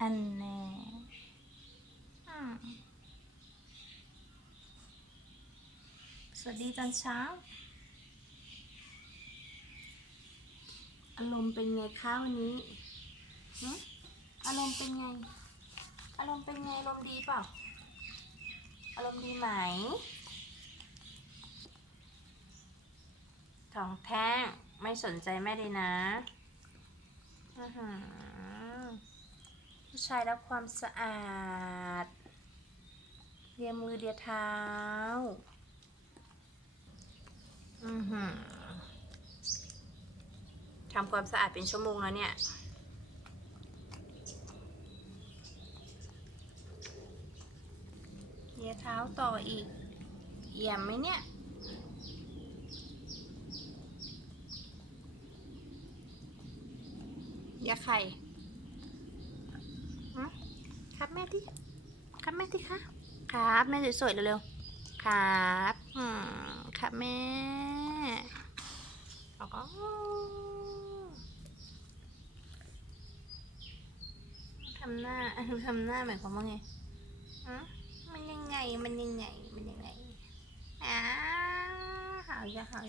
ฮันแน่อืมสวัสดีตอนเช้า อารมณ์เป็นไงคะวันนี้หึอารมณ์เป็นไง อารมณ์เป็นไง อารมณ์ดีเปล่า อารมณ์ดีไหมท้องแท้งไม่สนใจแม่เลยนะ อื้อหือ ผู้ชายรักความสะอาดเลียมือเลียเท้า อือหือทำความสะอาดเป็นชั่วโมงแล้วเนี่ย เลียเท้าต่ออีก เอี่ยมไหมเนี่ยยาไข่ แม่ที่ครับแม่ที่คะครับแม่สวยๆเร็วๆครับอืมครับแม่อ๋อทำหน้าทำหน้าหมายความว่าไงฮะมันยังไง มันยังไง มันยังไง อ้าหาย่าหาว